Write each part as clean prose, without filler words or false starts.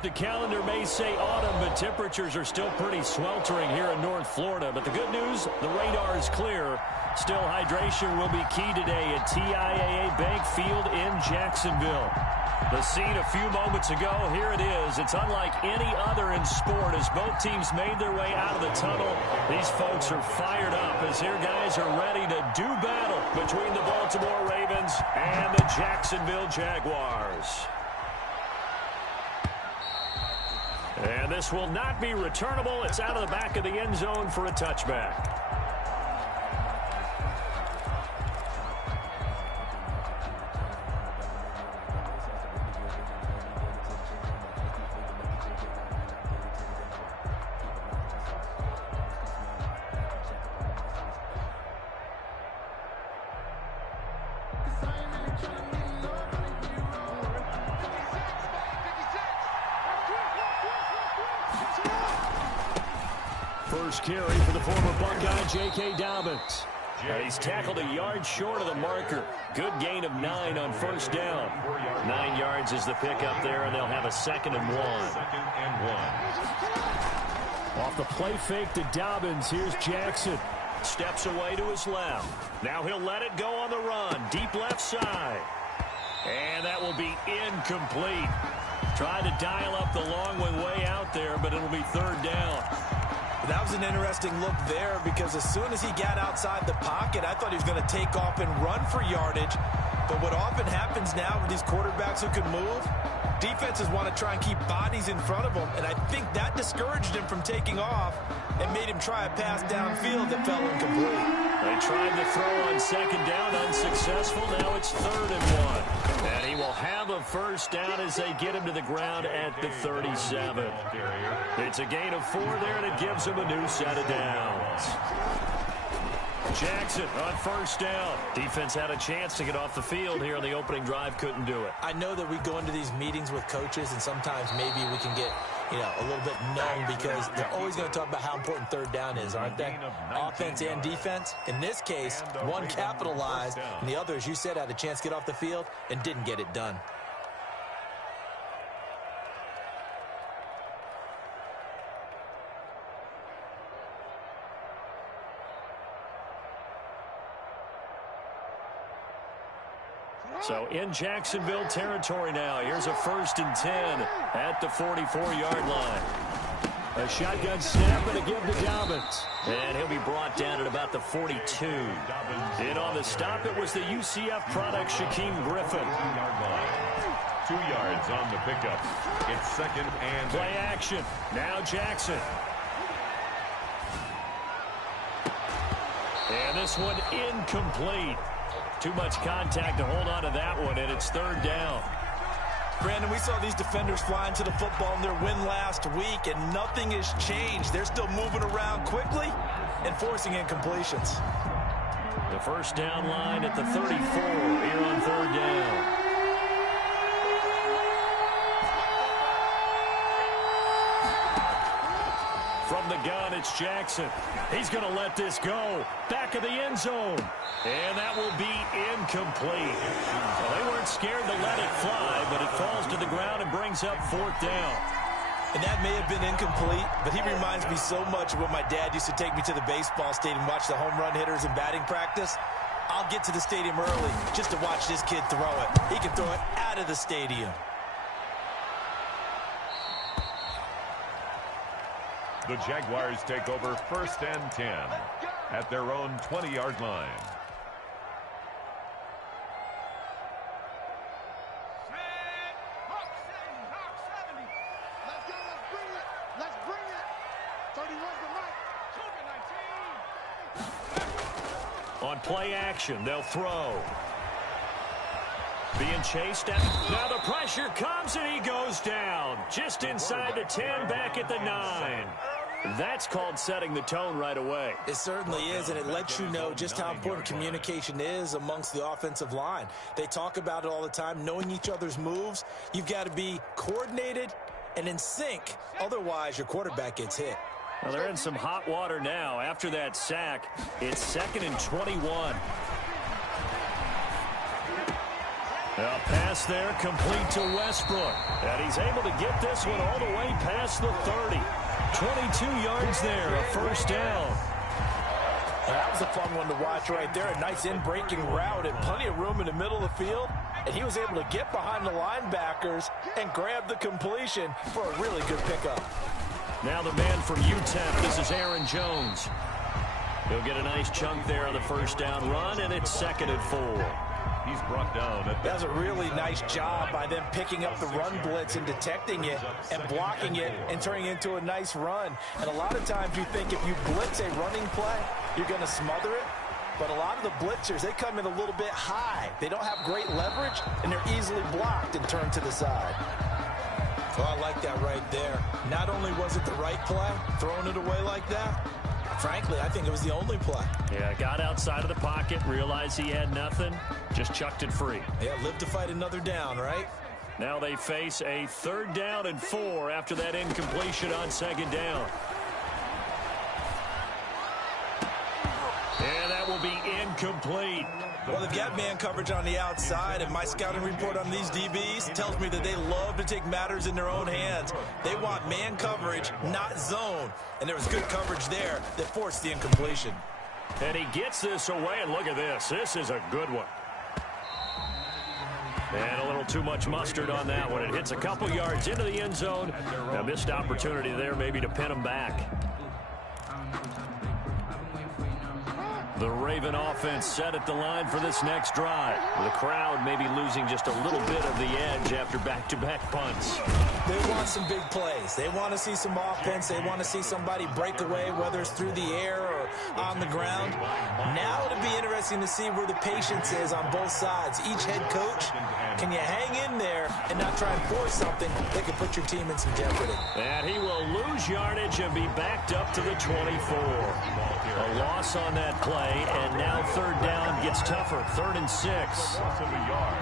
The calendar may say autumn, but temperatures are still pretty sweltering here in North Florida. But the good news, the radar is clear. Still, hydration will be key today at TIAA Bank Field in Jacksonville. The scene a few moments ago, here it is. It's unlike any other in sport as both teams made their way out of the tunnel. These folks are fired up as here guys are ready to do battle between the Baltimore Ravens and the Jacksonville Jaguars. And this will not be returnable. It's out of the back of the end zone for a touchback. First carry for the former Buckeye, J.K. Dobbins. He's tackled a yard short of the marker. Good gain of 9 on first down. 9 yards is the pickup there, and they'll have a 2nd and 1. Off the play fake to Dobbins, here's Jackson. Steps away to his left. Now he'll let it go on the run. Deep left side. And that will be incomplete. Tried to dial up the long one way out there, but it'll be 3rd down. That was an interesting look there because as soon as he got outside the pocket, I thought he was going to take off and run for yardage. But what often happens now with these quarterbacks who can move, defenses want to try and keep bodies in front of them, and I think that discouraged him from taking off and made him try a pass downfield that fell incomplete. They tried to throw on 2nd down, unsuccessful. Now it's 3rd and 1. And he will have a first down as they get him to the ground at the 37. It's a gain of 4 there, and it gives him a new set of downs. Jackson on first down. Defense had a chance to get off the field here on the opening drive. Couldn't do it. I know that we go into these meetings with coaches, and sometimes maybe we can get, a little bit numb because they're always going to talk about how important 3rd down is, aren't they? Offense and defense. In this case, one capitalized, and the other, as you said, had a chance to get off the field and didn't get it done. So in Jacksonville territory now. Here's a 1st and 10 at the 44-yard line. A shotgun snap and a give to Dobbins. And he'll be brought down at about the 42. In on the stop, it was the UCF product, Shaquem Griffin. 2 yards on the pickup. It's 2nd and play action. Now Jackson. And this one incomplete. Too much contact to hold on to that one, and it's 3rd down. Brandon, we saw these defenders fly into the football in their win last week, and nothing has changed. They're still moving around quickly and forcing incompletions. The first down line at the 34 here on 3rd down. From the gun, it's Jackson. He's going to let this go. Back of the end zone. And that will be incomplete. Well, they weren't scared to let it fly, but it falls to the ground and brings up 4th down. And that may have been incomplete, but he reminds me so much of when my dad used to take me to the baseball stadium and watch the home run hitters in batting practice. I'll get to the stadium early just to watch this kid throw it. He can throw it out of the stadium. the Jaguars take over 1st and 10 at their own 20-yard line. On play action, they'll throw. Being chased at. Now the pressure comes and he goes down. Just inside the 10, back at the 9. That's called setting the tone right away. It certainly is, and it lets you know just how important communication is amongst the offensive line. They talk about it all the time, knowing each other's moves. You've got to be coordinated and in sync. Otherwise, your quarterback gets hit. Well, they're in some hot water now. After that sack, it's 2nd and 21. A pass there complete to Westbrook. And he's able to get this one all the way past the 30. 22 yards there, a first down. That was a fun one to watch right there. A nice in-breaking route and plenty of room in the middle of the field. And he was able to get behind the linebackers and grab the completion for a really good pickup. Now the man from UTEP, this is Aaron Jones. He'll get a nice chunk there on the first down run, and it's 2nd and 4. He's brought down. That was a really nice job by them picking up the run blitz and detecting it and blocking it and turning it into a nice run. And a lot of times you think if you blitz a running play, you're going to smother it. But a lot of the blitzers, they come in a little bit high. They don't have great leverage, and they're easily blocked and turned to the side. Oh, I like that right there. Not only was it the right play, throwing it away like that, frankly, I think it was the only play. Yeah, got outside of the pocket, realized he had nothing, just chucked it free. Yeah, live to fight another down, right? Now they face a 3rd down and 4 after that incompletion on 2nd down. And that will be incomplete. Well, they've got man coverage on the outside, and my scouting report on these DBs tells me that they love to take matters in their own hands. They want man coverage, not zone. And there was good coverage there that forced the incompletion. And he gets this away, and look at this. This is a good one. And a little too much mustard on that one. It hits a couple yards into the end zone. A missed opportunity there maybe to pin him back. The Raven offense set at the line for this next drive. The crowd maybe losing just a little bit of the edge after back-to-back punts. They want some big plays. They want to see some offense. They want to see somebody break away, whether it's through the air or on the ground. Now it'll be interesting to see where the patience is on both sides. Each head coach, can you hang in there and not try and force something that could put your team in some jeopardy? And he will lose yardage and be backed up to the 24. A loss on that play. And now 3rd down gets tougher. 3rd and 6. Loss of a yard.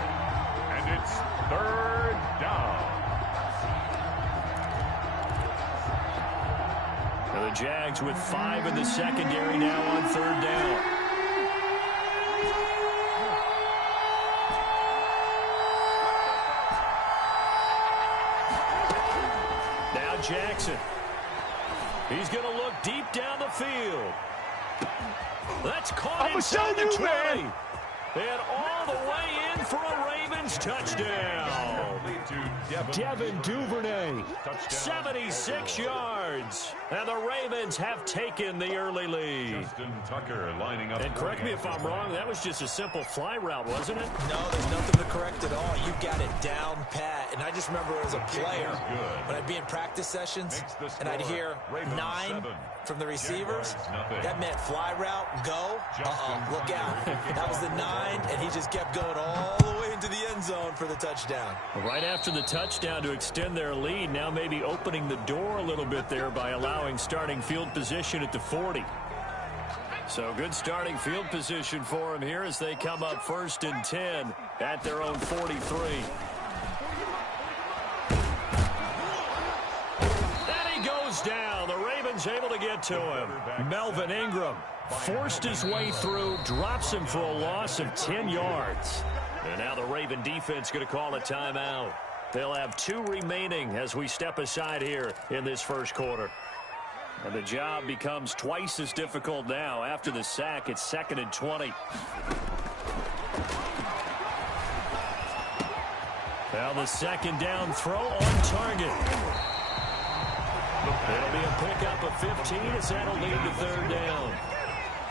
And it's 3rd down. And the Jags with 5 in the secondary now on 3rd down. Now Jackson. He's going to look deep down the field. That's caught inside the 20. And all the way in for a Ravens touchdown. Devin Duvernay, 76 yards. And the Ravens have taken the early lead. Justin Tucker lining up. And correct me if I'm wrong, that was just a simple fly route, wasn't it? No, there's nothing to correct at all. You got it down pat. And I just remember as a player, when I'd be in practice sessions, and I'd hear 9 from the receivers, that meant fly route, go, look out. That was the 9, and he just kept going all the way into the end zone for the touchdown. Right after the touchdown to extend their lead, now maybe opening the door a little bit there by allowing starting field position at the 40. So good starting field position for him here as they come up 1st and 10 at their own 43. And he goes down. The Ravens able to get to him. Melvin Ingram forced his way through, drops him for a loss of 10 yards. And now the Raven defense going to call a timeout. They'll have 2 remaining as we step aside here in this first quarter. And the job becomes twice as difficult now. After the sack, it's 2nd and 20. Now the 2nd down throw on target. It'll be a pickup of 15 as that'll lead to 3rd down.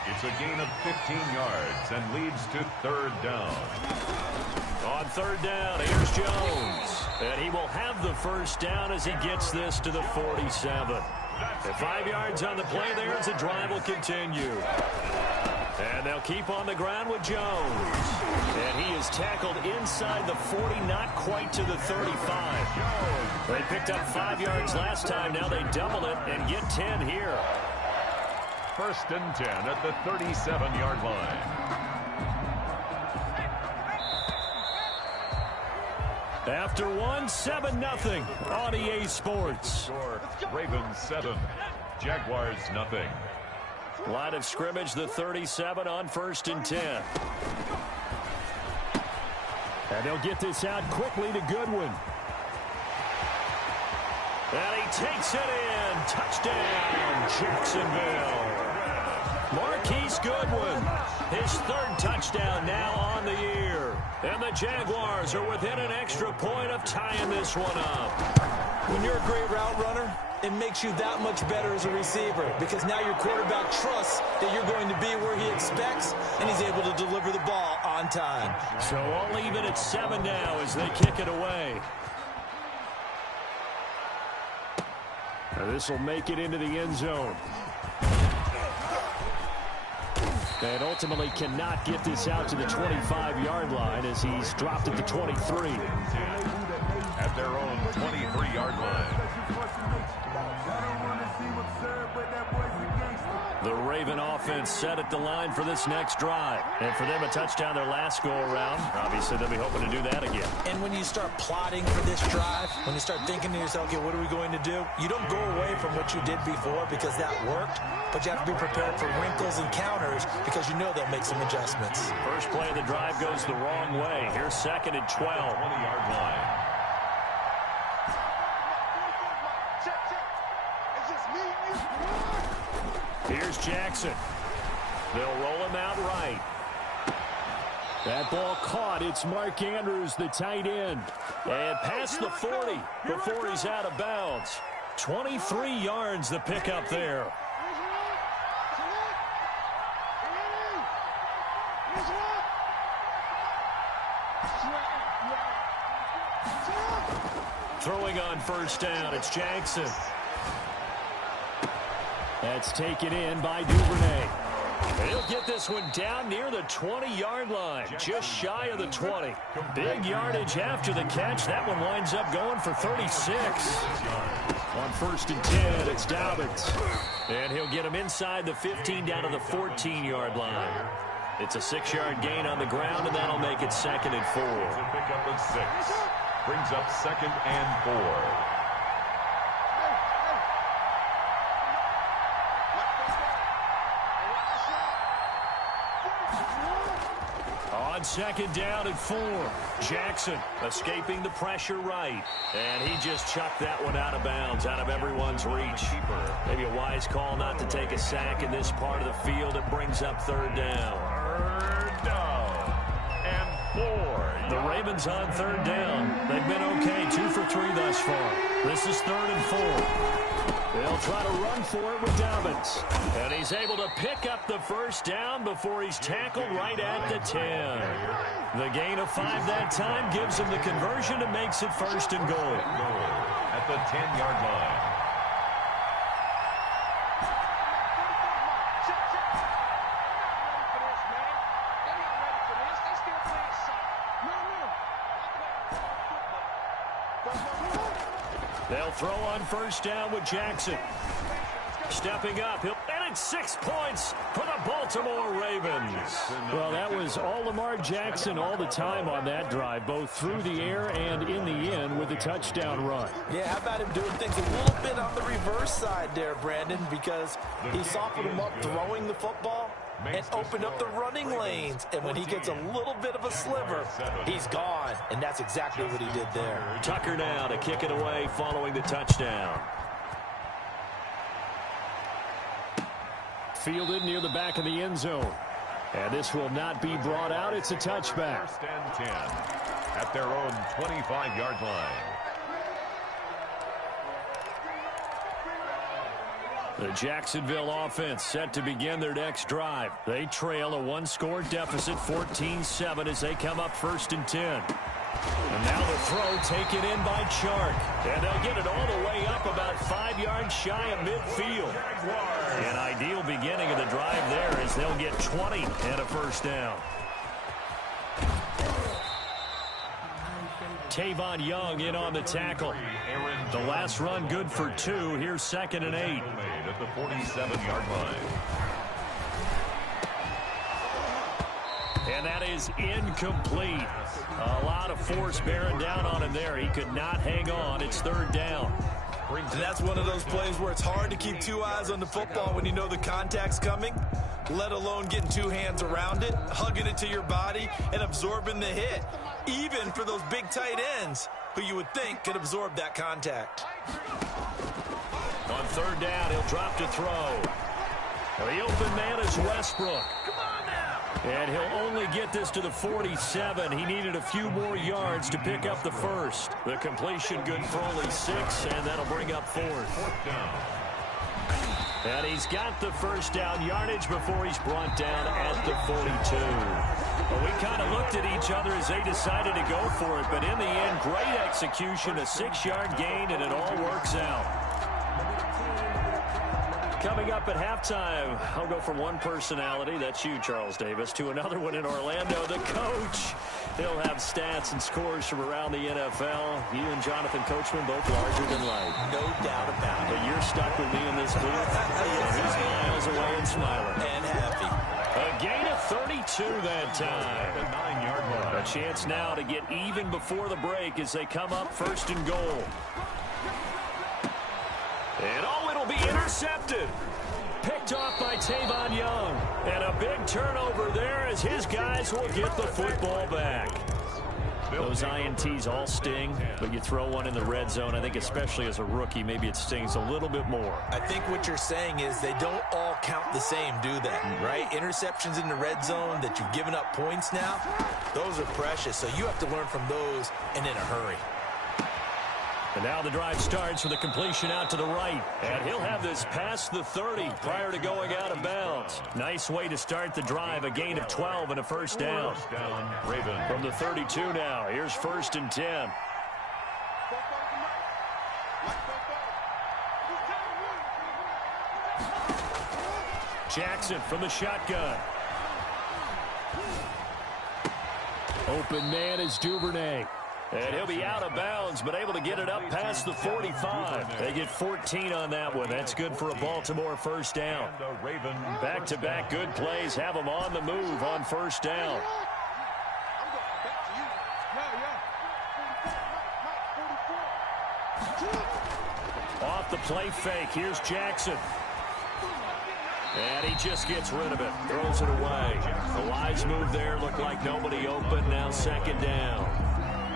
It's a gain of 15 yards and leads to 3rd down. On 3rd down, here's Jones. And he will have the first down as he gets this to the 47. And 5 yards on the play there as the drive will continue. And they'll keep on the ground with Jones. And he is tackled inside the 40, not quite to the 35. They picked up 5 yards last time. Now they double it and get 10 here. 1st and 10 at the 37-yard line. After 1, 7-0 on EA Sports. Ravens 7, Jaguars nothing. Line of scrimmage, the 37 on 1st and 10. And they'll get this out quickly to Goodwin. And he takes it in. Touchdown, Jacksonville. Marquise Goodwin, his third touchdown now on the year. And the Jaguars are within an extra point of tying this one up. When you're a great route runner, it makes you that much better as a receiver because now your quarterback trusts that you're going to be where he expects, and he's able to deliver the ball on time. So all even at 7 now as they kick it away. This will make it into the end zone. And ultimately cannot get this out to the 25-yard line as he's dropped at the 23. At their own 23-yard line. The Raven offense set at the line for this next drive. And for them, a touchdown their last go-around. Obviously, they'll be hoping to do that again. And when you start plotting for this drive, when you start thinking to yourself, okay, what are we going to do? You don't go away from what you did before because that worked, but you have to be prepared for wrinkles and counters because you know they'll make some adjustments. First play of the drive goes the wrong way. Here's 2nd and 12. 20-yard line. Here's Jackson. They'll roll him out right. That ball caught. It's Mark Andrews, the tight end. And past the 40 before he's out of bounds. 23 yards the pickup there. Throwing on first down, it's Jackson. That's taken in by Duvernay. He'll get this one down near the 20-yard line, just shy of the 20. Big yardage after the catch. That one winds up going for 36. On 1st and 10, it's Dobbins. And he'll get him inside the 15 down to the 14-yard line. It's a 6-yard gain on the ground, and that'll make it 2nd and 4. It's a pickup of 6. Brings up 2nd and 4. On 2nd down and 4, Jackson escaping the pressure right. And he just chucked that one out of bounds, out of everyone's reach. Maybe a wise call not to take a sack in this part of the field. It brings up 3rd down. 3rd down and 4. The Ravens on 3rd down. They've been okay, 2 for 3 thus far. This is 3rd and 4. They'll try to run for it with Dobbins. And he's able to pick up the first down before he's tackled right at the 10. The gain of 5 that time gives him the conversion and makes it 1st and goal. At the 10-yard line. They'll throw on first down with Jackson. Stepping up, and it's 6 points for the Baltimore Ravens. Well, that was all Lamar Jackson all the time on that drive, both through the air and in the end with a touchdown run. Yeah, how about him doing things a little bit on the reverse side there, Brandon, because he softened him up throwing the football and opened up the running lanes. And when he gets a little bit of a sliver, he's gone. And that's exactly what he did there. Tucker now to kick it away following the touchdown. Fielded near the back of the end zone. And this will not be brought out. It's a touchback. 1st and 10 at their own 25-yard line. The Jacksonville offense set to begin their next drive. They trail a 1-score deficit, 14-7, as they come up 1st and 10. And now the throw taken in by Chark. And they'll get it all the way up about 5 yards shy of midfield. An ideal beginning of the drive there as they'll get 20 and a first down. Tavon Young in on the tackle. The last run good for 2. Here's 2nd and 8. At the 47-yard line. And that is incomplete. A lot of force bearing down on him there. He could not hang on. It's 3rd down. And that's one of those plays where it's hard to keep 2 eyes on the football when you know the contact's coming. let alone getting two hands around it, hugging it to your body, and absorbing the hit, even for those big tight ends who you would think could absorb that contact. On third down, he'll drop to throw. The open man is Westbrook. And he'll only get this to the 47. He needed a few more yards to pick up the first. The completion good for only 6, and that'll bring up fourth. And he's got the first down yardage before he's brought down at the 42. Well, we kind of looked at each other as they decided to go for it, but in the end, great execution, a 6-yard gain, and it all works out. Coming up at halftime, I'll go from one personality, that's you, Charles Davis, to another one in Orlando, the coach. He'll have stats and scores from around the NFL. You and Jonathan Coachman both larger than life. No doubt about it. But you're stuck with me in this booth. And he's miles away and smiling. And happy. A gain of 32 that time. The 9-yard line. A chance now to get even before the break as they come up first and goal. And it'll be intercepted. Picked off by Tavon Young. And a big turnover there as his guys will get the football back. Those INTs all sting, but you throw one in the red zone, I think especially as a rookie, maybe it stings a little bit more. I think what you're saying is they don't all count the same, do they? Right? Interceptions in the red zone that you've given up points now, those are precious. So you have to learn from those and in a hurry. And now the drive starts with a completion out to the right. And he'll have this past the 30 prior to going out of bounds. Nice way to start the drive. A gain of 12 and a first down. Ravens. From the 32 now. Here's 1st and 10. Jackson from the shotgun. Open man is Duvernay. And he'll be out of bounds, but able to get it up past the 45. They get 14 on that one. That's good for a Baltimore first down. Back-to-back good plays have them on the move on first down. Off the play fake. Here's Jackson. And he just gets rid of it. Throws it away. The wise move there. Looked like nobody open. Now 2nd down.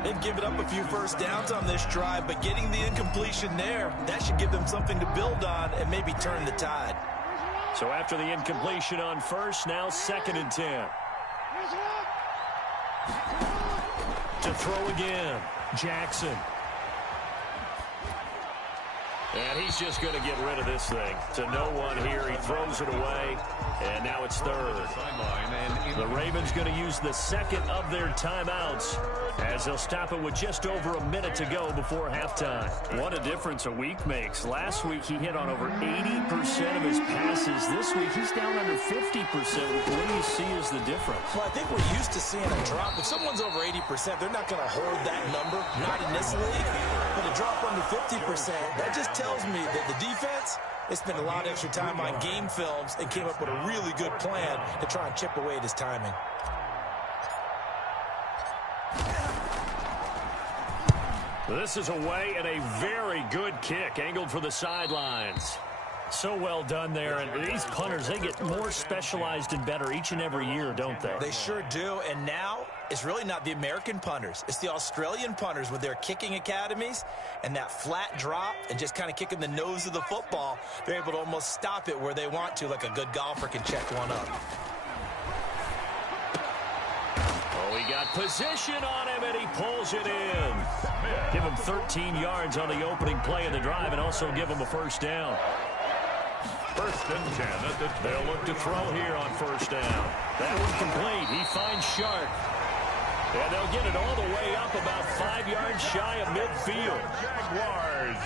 They've given up a few first downs on this drive, but getting the incompletion there, that should give them something to build on and maybe turn the tide. So after the incompletion on first, now 2nd and 10. To throw again, Jackson. And he's just going to get rid of this thing. To no one here. He throws it away. And now it's 3rd. The Ravens going to use the 2nd of their timeouts as they'll stop it with just over a minute to go before halftime. What a difference a week makes. Last week he hit on over 80% of his passes. This week he's down under 50%. What do you see as the difference? Well, I think we're used to seeing a drop. If someone's over 80%, they're not going to hoard that number. Not in this league. But a drop under 50%, that just tells me that the defense, they spent a lot of extra time on game films and came up with a really good plan to try and chip away at his timing. This is away and a very good kick angled for the sidelines. So well done there. And these punters, they get more specialized and better each and every year, don't they? They sure do. And now it's really not the American punters. It's the Australian punters with their kicking academies and that flat drop and just kind of kicking the nose of the football. They're able to almost stop it where they want to, like a good golfer can check one up. Oh, he got position on him, and he pulls it in. Give him 13 yards on the opening play of the drive and also give him a first down. 1st and 10 at the 10. They'll look to throw here on first down. That one complete. He finds Sharp. And they'll get it all the way up about 5 yards shy of midfield. Jaguars.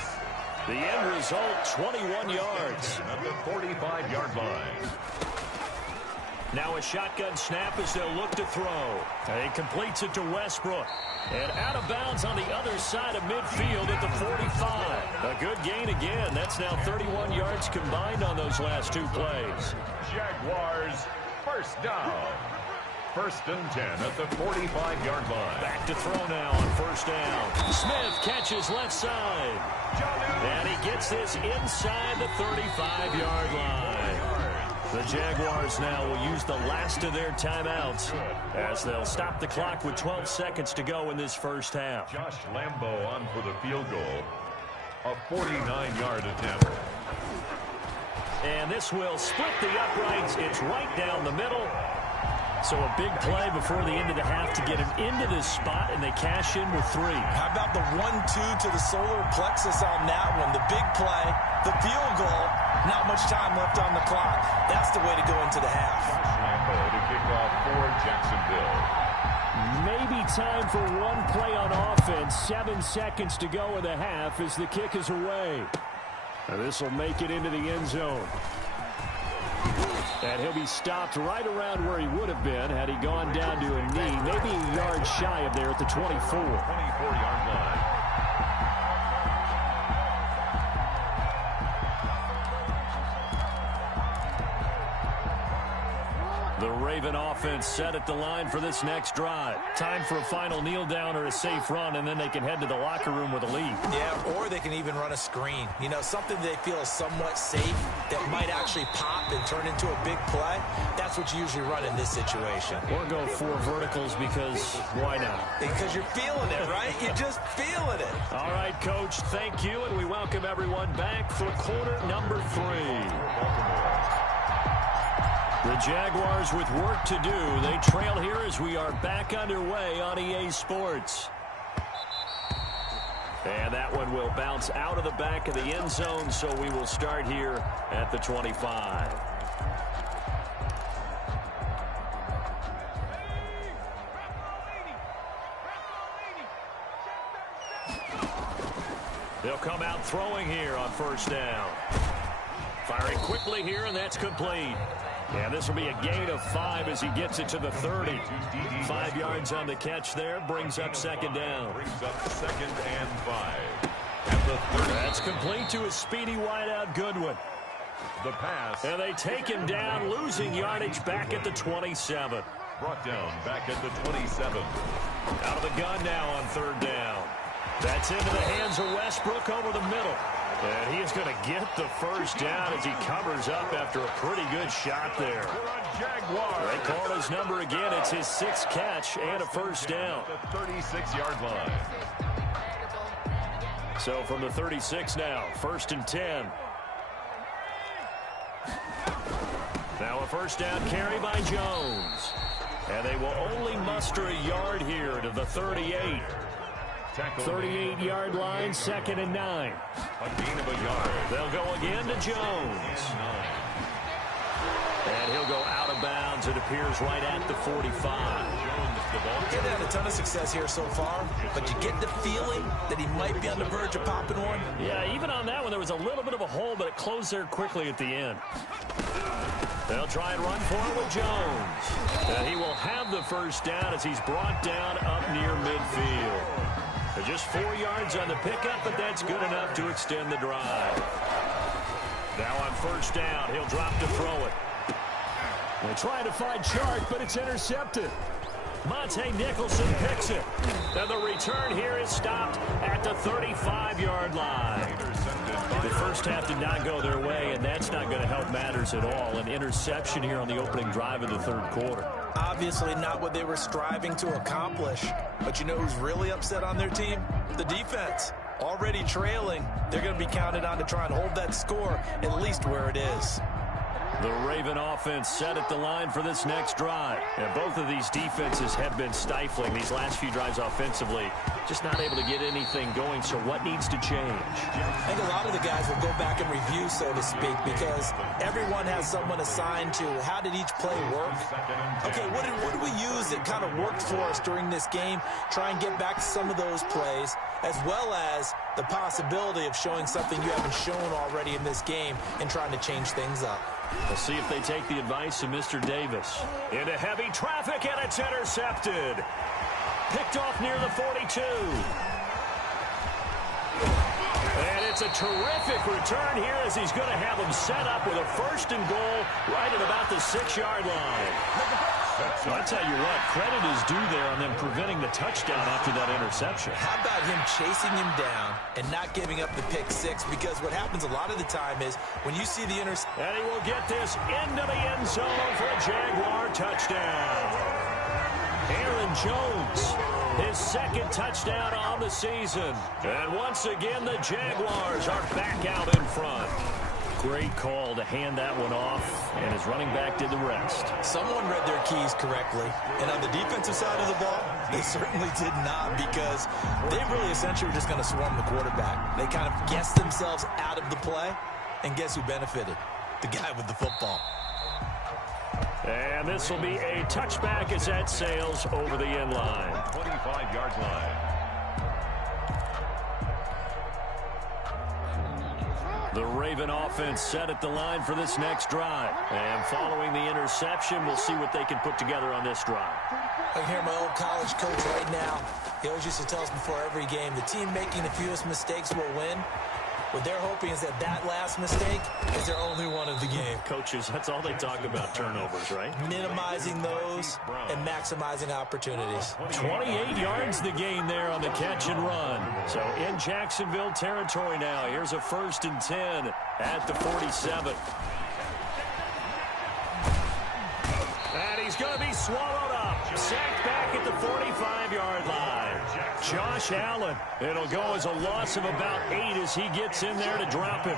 The end result, 21 yards. At the 45-yard line. Now a shotgun snap as they'll look to throw. And he completes it to Westbrook. And out of bounds on the other side of midfield at the 45. A good gain again. That's now 31 yards combined on those last 2 plays. Jaguars, first down. 1st and 10 at the 45-yard line. Back to throw now on first down. Smith catches left side. And he gets this inside the 35-yard line. The Jaguars now will use the last of their timeouts as they'll stop the clock with 12 seconds to go in this first half. Josh Lambo on for the field goal. A 49-yard attempt. And this will split the uprights. It's right down the middle. So a big play before the end of the half to get him into this spot, and they cash in with 3. How about the 1-2 to the solar plexus on that one? The big play, the field goal, not much time left on the clock. That's the way to go into the half. Josh Lambo to kick off for Jacksonville. Maybe time for one play on offense. 7 seconds to go in the half as the kick is away. And this will make it into the end zone. And he'll be stopped right around where he would have been had he gone down to a knee, maybe a yard shy of there at the 24. 24-yard line. The Raven offense set at the line for this next drive. Time for a final kneel down or a safe run, and then they can head to the locker room with a lead. Yeah, or they can even run a screen. You know, something they feel is somewhat safe that might actually pop and turn into a big play. That's what you usually run in this situation. Or go 4 verticals because why not? Because you're feeling it, right? You're just feeling it. All right, Coach, thank you, and we welcome everyone back for quarter number 3. The Jaguars with work to do. They trail here as we are back underway on EA Sports. And that one will bounce out of the back of the end zone, so we will start here at the 25. They'll come out throwing here on first down. Firing quickly here, and that's complete. And this will be a gain of 5 as he gets it to the 30. 5 yards on the catch there, brings up second down. Brings up 2nd and 5. At the 30. That's complete to a speedy wideout Goodwin. The pass. And they take him down, losing yardage back at the 27. Brought down back at the 27. Out of the gun now on 3rd down. That's into the hands of Westbrook over the middle. And he is going to get the first down as he covers up after a pretty good shot there. They call his number again. It's his 6th catch and a first down. The 36-yard line. So from the 36 now, 1st and 10. Now a first down carry by Jones. And they will only muster a yard here to the 38. 38-yard line, 2nd and 9. A gain of a yard. They'll go again to Jones. And he'll go out of bounds, it appears, right at the 45. He's had a ton of success here so far, but you get the feeling that he might be on the verge of popping one. Yeah, even on that one, there was a little bit of a hole, but it closed there quickly at the end. They'll try and run for it with Jones. And he will have the first down as he's brought down up near midfield. Just 4 yards on the pickup, but that's good enough to extend the drive. Now on first down, he'll drop to throw it. They're trying to find Chark, but it's intercepted. Monte Nicholson picks it. And the return here is stopped at the 35-yard line. The first half did not go their way, and that's not going to help matters at all. An interception here on the opening drive of the 3rd quarter. Obviously not what they were striving to accomplish. But you know who's really upset on their team? The defense. Already trailing. They're going to be counted on to try and hold that score at least where it is. The Raven offense set at the line for this next drive. And both of these defenses have been stifling these last few drives offensively. Just not able to get anything going, so what needs to change? I think a lot of the guys will go back and review, so to speak, because everyone has someone assigned to how did each play work. Okay, what did we use that kind of worked for us during this game? Try and get back to some of those plays, as well as the possibility of showing something you haven't shown already in this game and trying to change things up. We'll see if they take the advice of Mr. Davis. Into heavy traffic, and it's intercepted. Picked off near the 42. And it's a terrific return here as he's going to have them set up with a 1st and goal right at about the 6-yard line. sets Well, I tell you what, credit is due there on them preventing the touchdown after that interception. How about him chasing him down and not giving up the pick six? Because what happens a lot of the time is when you see the interception. And he will get this into the end zone for a Jaguar touchdown. Aaron Jones, his second touchdown on the season. And once again, the Jaguars are back out in front. Great call to hand that one off, and his running back did the rest. Someone read their keys correctly, and on the defensive side of the ball, they certainly did not, because they really essentially were just going to swarm the quarterback. They kind of guessed themselves out of the play, and guess who benefited? The guy with the football. And this will be a touchback as that sails over the end line. 25-yard line. The Raven offense set at the line for this next drive. And following the interception, we'll see what they can put together on this drive. I hear my old college coach right now. He always used to tell us before every game, the team making the fewest mistakes will win. What they're hoping is that that last mistake is their only one of the game. Coaches, that's all they talk about, turnovers, right? Minimizing those and maximizing opportunities. 28 yards the gain there on the catch and run. So in Jacksonville territory now. Here's a 1st and 10 at the 47. And he's going to be swallowed up. Sacked back at the 45-yard line. Josh Allen. It'll go as a loss of about 8 as he gets in there to drop him.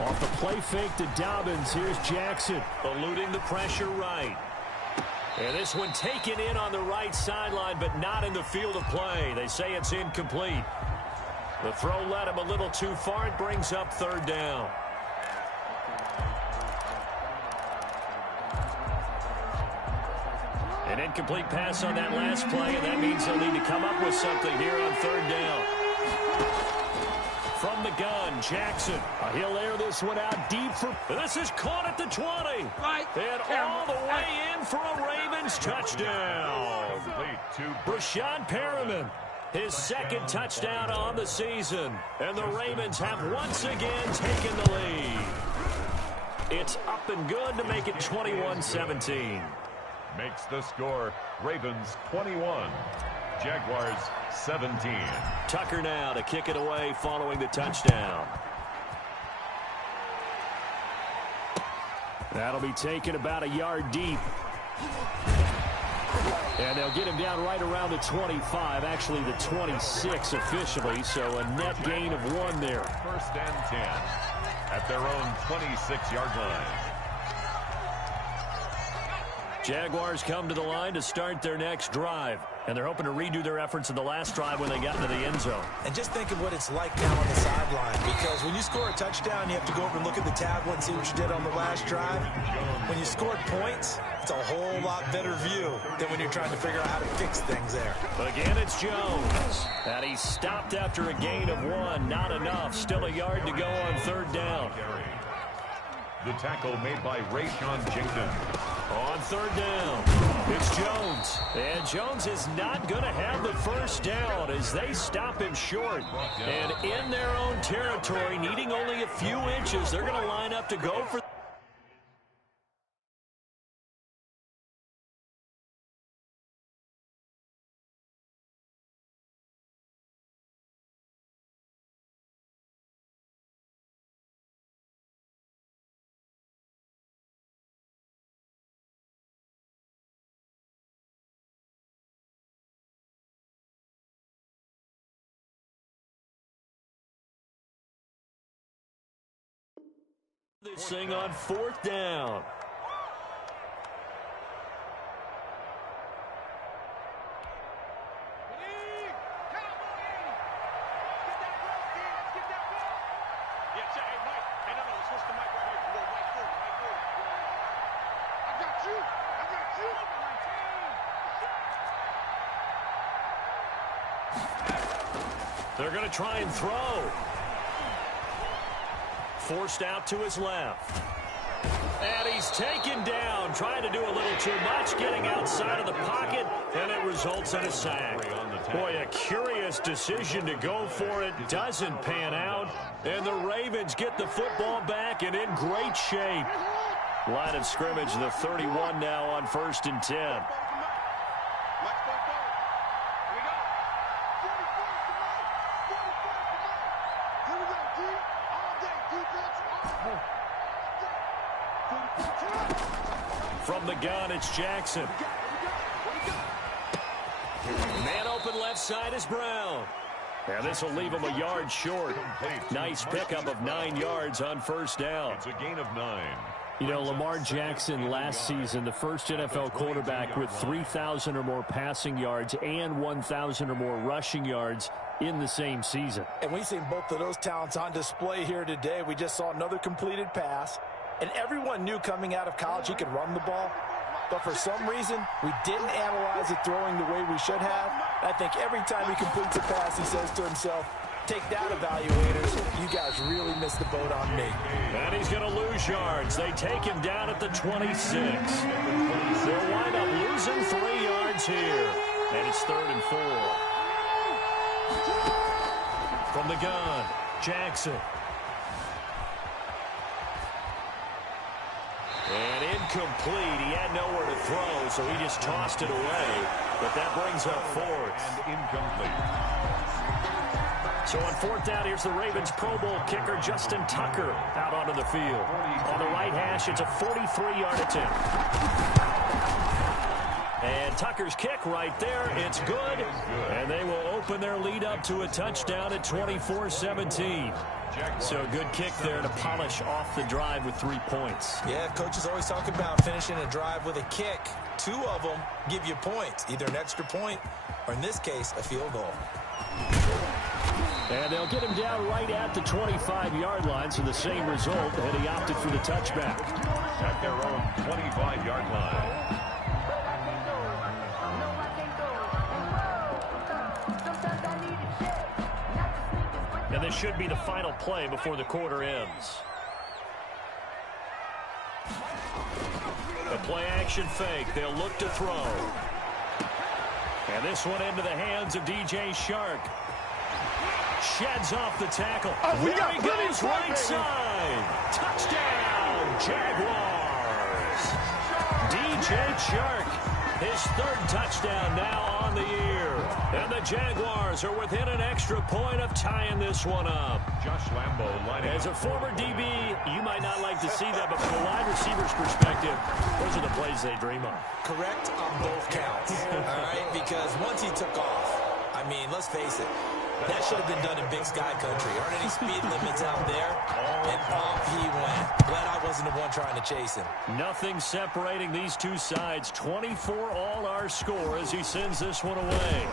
Off the play fake to Dobbins. Here's Jackson eluding the pressure right. And this one taken in on the right sideline, but not in the field of play. They say it's incomplete. The throw led him a little too far. It brings up 3rd down. An incomplete pass on that last play, and that means they'll need to come up with something here on 3rd down. From the gun, Jackson. He'll air this one out deep for... This is caught at the 20. And all the way in for a Ravens touchdown. Brashad Perriman, his 2nd touchdown on the season. And the Ravens have once again taken the lead. It's up and good to make it 21-17. Makes the score Ravens 21, Jaguars 17. Tucker now to kick it away following the touchdown. That'll be taken about a yard deep. And they'll get him down right around the 25, actually the 26 officially, so a net gain of 1 there. 1st and 10 at their own 26-yard line. Jaguars come to the line to start their next drive. And they're hoping to redo their efforts in the last drive when they got into the end zone. And just think of what it's like now on the sideline. Because when you score a touchdown, you have to go over and look at the tablet and see what you did on the last drive. When you scored points, it's a whole lot better view than when you're trying to figure out how to fix things there. Again, it's Jones. And he stopped after a gain of 1. Not enough. Still a yard to go on 3rd down. The tackle made by Rayshon Jenkins. On 3rd down, it's Jones. And Jones is not going to have the 1st down as they stop him short. And in their own territory, needing only a few inches, they're going to line up to go for... this thing on 4th down. They're going to try and throw. Forced out to his left. And he's taken down, trying to do a little too much, getting outside of the pocket, and it results in a sack. Boy, a curious decision to go for it. Doesn't pan out. And the Ravens get the football back and in great shape. Line of scrimmage, the 31 now on 1st and 10. From the gun, it's Jackson. Man open left side is Brown. And this will leave him a yard short. Nice pickup of 9 yards on 1st down. It's a gain of 9. You know, Lamar Jackson last season, the first NFL quarterback with 3,000 or more passing yards and 1,000 or more rushing yards in the same season. And we've seen both of those talents on display here today. We just saw another completed pass. And everyone knew coming out of college he could run the ball. But for some reason, we didn't analyze it throwing the way we should have. I think every time he completes a pass, he says to himself, take that, evaluators. You guys really missed the boat on me. And he's going to lose yards. They take him down at the 26. They'll wind up losing 3 yards here. And it's 3rd and 4. From the gun, Jackson. And incomplete. He had nowhere to throw, so he just tossed it away. But that brings up 4th. And incomplete. So on 4th down, here's the Ravens Pro Bowl kicker, Justin Tucker, out onto the field. On the right hash, it's a 43-yard attempt. And Tucker's kick right there, it's good. And they will open their lead up to a touchdown at 24-17. So good kick there to polish off the drive with 3 points. Yeah, coaches always talk about finishing a drive with a kick. 2 of them give you points, either an extra point or, in this case, a field goal. And they'll get him down right at the 25-yard line, so the same result, and he opted for the touchback. At their own 25-yard line. And this should be the final play before the quarter ends. The play-action fake. They'll look to throw. And this one into the hands of DJ Shark. Sheds off the tackle. There he goes, right side. Touchdown, Jaguars. DJ Shark, his 3rd touchdown now on the year. And the Jaguars are within an extra point of tying this one up. Josh Lambo lining As a former DB, you might not like to see that, but from a wide receiver's perspective, those are the plays they dream of. Correct on both counts, all right? Because once he took off, I mean, let's face it, that should have been done in Big Sky Country. Aren't any speed limits out there? And off he went. Glad I wasn't the one trying to chase him. Nothing separating these two sides. 24 all our score as he sends this one away.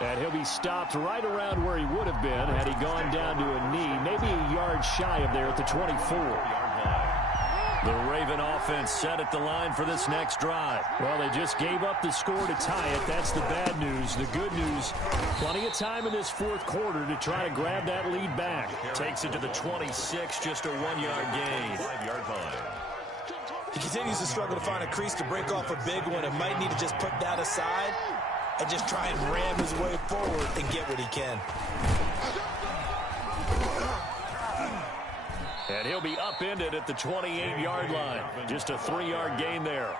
And he'll be stopped right around where he would have been had he gone down to a knee, maybe a yard shy of there at the 24-yard line. The Raven offense set at the line for this next drive. Well, they just gave up the score to tie it. That's the bad news. The good news, plenty of time in this 4th quarter to try to grab that lead back. Takes it to the 26, just a 1-yard gain. 5-yard line. He continues to struggle to find a crease to break off a big one and might need to just put that aside and just try and ram his way forward and get what he can. And he'll be upended at the 28-yard line. Just a 3-yard gain there.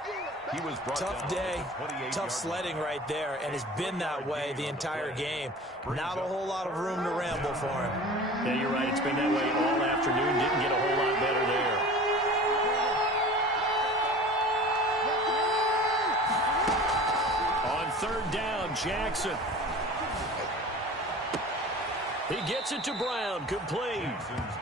He was brought Tough day, tough sledding right there, and it's been that way the entire game. Not a whole lot of room to ramble for him. Yeah, you're right. It's been that way all afternoon. Didn't get a whole lot better there. On 3rd down, Jackson. He gets it to Brown, complete.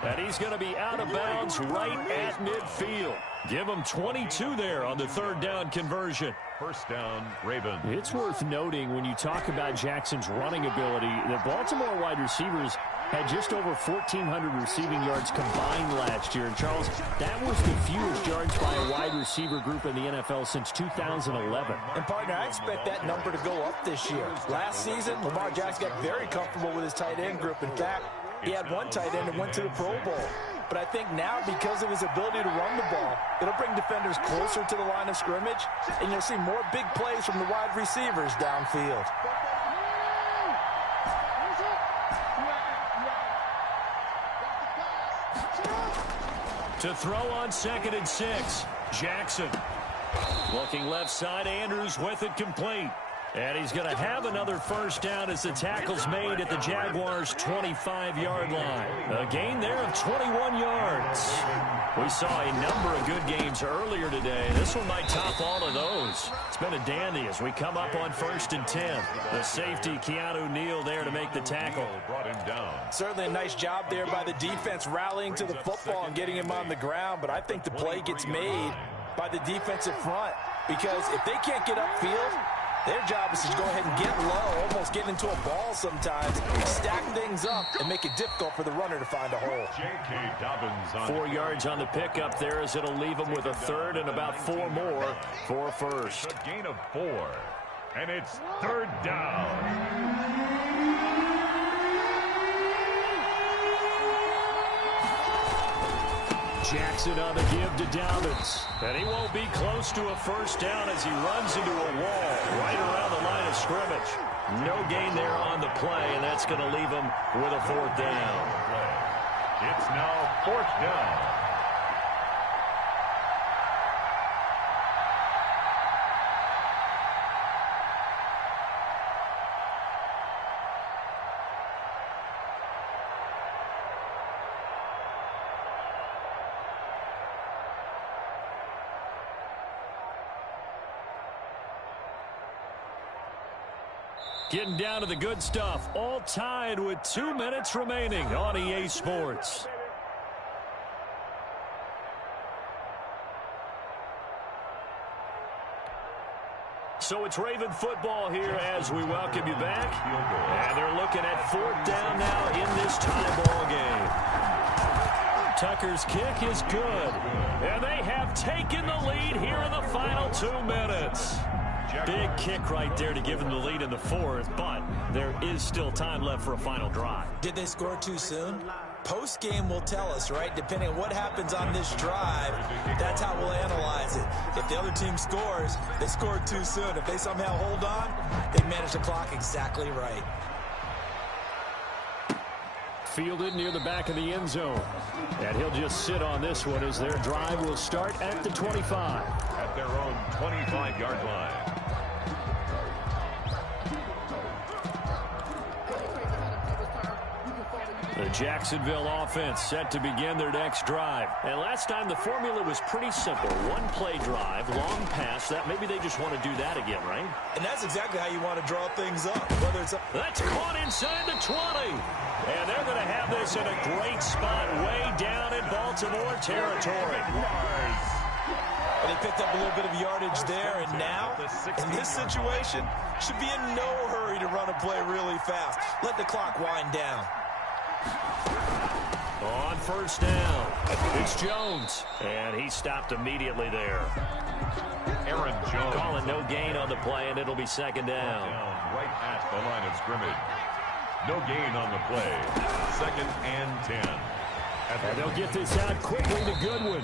And he's going to be out of bounds right at midfield. Give him 22 there on the 3rd down conversion. 1st down, Ravens. It's worth noting when you talk about Jackson's running ability, the Baltimore wide receivers had just over 1,400 receiving yards combined last year. And, Charles, that was the fewest yards by a wide receiver group in the NFL since 2011. And, partner, I expect that number to go up this year. Last season, Lamar Jackson got very comfortable with his tight end group. In fact, he had one tight end that went to the Pro Bowl. But I think now, because of his ability to run the ball, it'll bring defenders closer to the line of scrimmage, and you'll see more big plays from the wide receivers downfield. To throw on 2nd and 6. Jackson. Looking left side, Andrews with it complete. And he's going to have another first down as the tackle's made at the Jaguars' 25-yard line. A gain there of 21 yards. We saw a number of good games earlier today. This one might top all of those. It's been a dandy as we come up on 1st and 10. The safety, Keanu Neal, there to make the tackle. Brought him down. Certainly a nice job there by the defense rallying to the football and getting him on the ground. But I think the play gets made by the defensive front because if they can't get upfield, their job is to go ahead and get low, almost get into a ball sometimes, stack things up, and make it difficult for the runner to find a hole. J.K. Dobbins on 4 yards on the pickup there as it'll leave him with a third and about 4 more for first. a gain of 4. And it's 3rd down. Jackson on the give to Dobbins. And he won't be close to a first down as he runs into a wall right around the line of scrimmage. No gain there on the play, and that's going to leave him with a 4th down. It's now 4th down. Getting down to the good stuff, all tied with 2 minutes remaining on EA Sports. So it's Raven football here as we welcome you back. And they're looking at 4th down now in this tie ball game. Tucker's kick is good. And they have taken the lead here in the final 2 minutes. Big kick right there to give them the lead in the 4th, but there is still time left for a final drive. Did they score too soon? Post-game will tell us, right? Depending on what happens on this drive, that's how we'll analyze it. If the other team scores, they scored too soon. If they somehow hold on, they manage the clock exactly right. Fielded near the back of the end zone. And he'll just sit on this one as their drive will start at the 25. At their own 25-yard line. The Jacksonville offense set to begin their next drive. And last time the formula was pretty simple. One play drive, long pass. That maybe they just want to do that again, right? And that's exactly how you want to draw things up. Whether it's That's caught inside the 20. And they're going to have this in a great spot way down in Baltimore territory. And they picked up a little bit of yardage there, and now, in this situation, should be in no hurry to run a play really fast. Let the clock wind down. On 1st down, it's Jones. And he stopped immediately there. Aaron Jones. Calling no gain on the play, and it'll be 2nd down. Right at the line of scrimmage. No gain on the play. 2nd and 10. And they'll get this out quickly to Goodwin.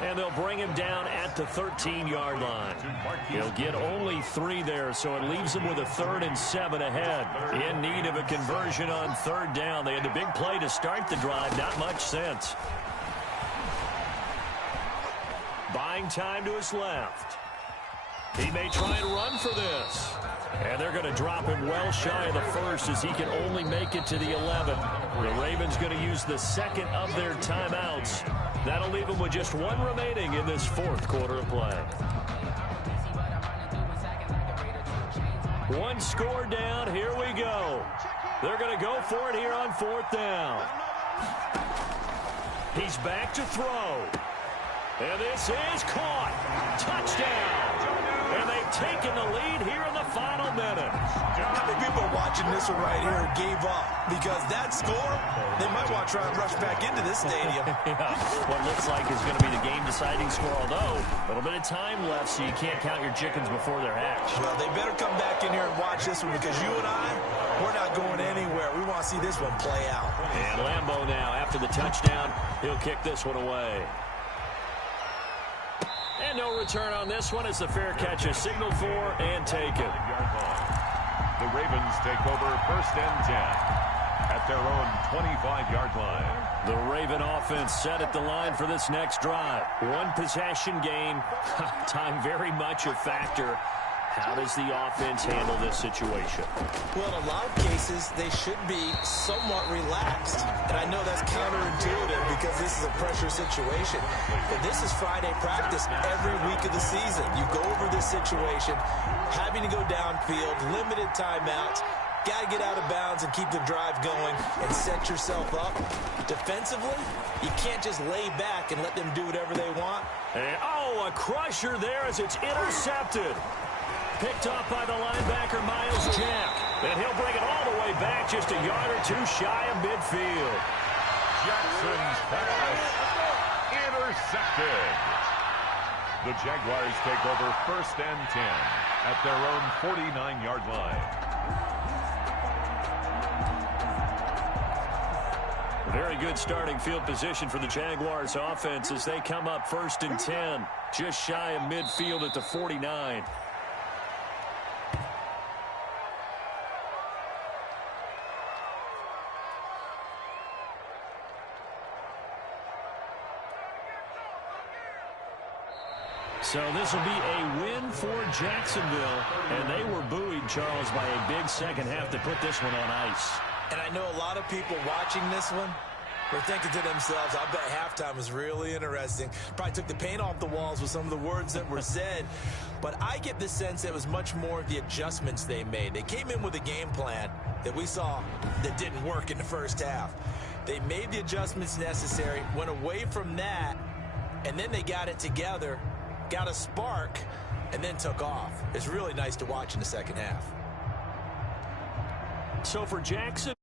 And they'll bring him down at the 13-yard line. He'll get only 3 there, so it leaves him with a 3rd and 7 ahead. In need of a conversion on 3rd down. They had the big play to start the drive. Not much sense. Buying time to his left. He may try and run for this. And they're going to drop him well shy of the 1st as he can only make it to the 11. The Ravens going to use the 2nd of their timeouts. That'll leave them with just 1 remaining in this 4th quarter of play. 1 score down. Here we go. They're going to go for it here on 4th down. He's back to throw. And this is caught. Touchdown. And they've taken the lead here in the final minute. How many people are watching this one right here and gave up? Because that score, they might want to try and rush back into this stadium. Yeah, what looks like is going to be the game-deciding score, although a little bit of time left, so you can't count your chickens before they're hatched. Well, they better come back in here and watch this one because you and I, we're not going anywhere. We want to see this one play out. And Lambeau now, after the touchdown, he'll kick this one away. And no return on this one as the fair catch is signaled for and taken. The Ravens take over 1st and 10 at their own 25-yard line. The Raven offense set at the line for this next drive. One possession game. Time very much a factor. How does the offense handle this situation? Well, in a lot of cases, they should be somewhat relaxed. And I know that's counterintuitive because this is a pressure situation. But this is Friday practice every week of the season. You go over this situation, having to go downfield, limited timeouts, got to get out of bounds and keep the drive going and set yourself up. Defensively, you can't just lay back and let them do whatever they want. And, a crusher there as it's intercepted. Picked off by the linebacker, Myles Jack. And he'll bring it all the way back just a yard or two shy of midfield. Jackson's pass intercepted. The Jaguars take over 1st and 10 at their own 49-yard line. Very good starting field position for the Jaguars offense as they come up 1st and 10, just shy of midfield at the 49. So this will be a win for Jacksonville, and they were buoyed, Charles, by a big second half to put this one on ice. And I know a lot of people watching this one were thinking to themselves, I bet halftime was really interesting. Probably took the paint off the walls with some of the words that were said. But I get the sense it was much more of the adjustments they made. They came in with a game plan that we saw that didn't work in the first half. They made the adjustments necessary, went away from that, and then they got it together, got a spark, and then took off. It's really nice to watch in the second half. So for Jackson.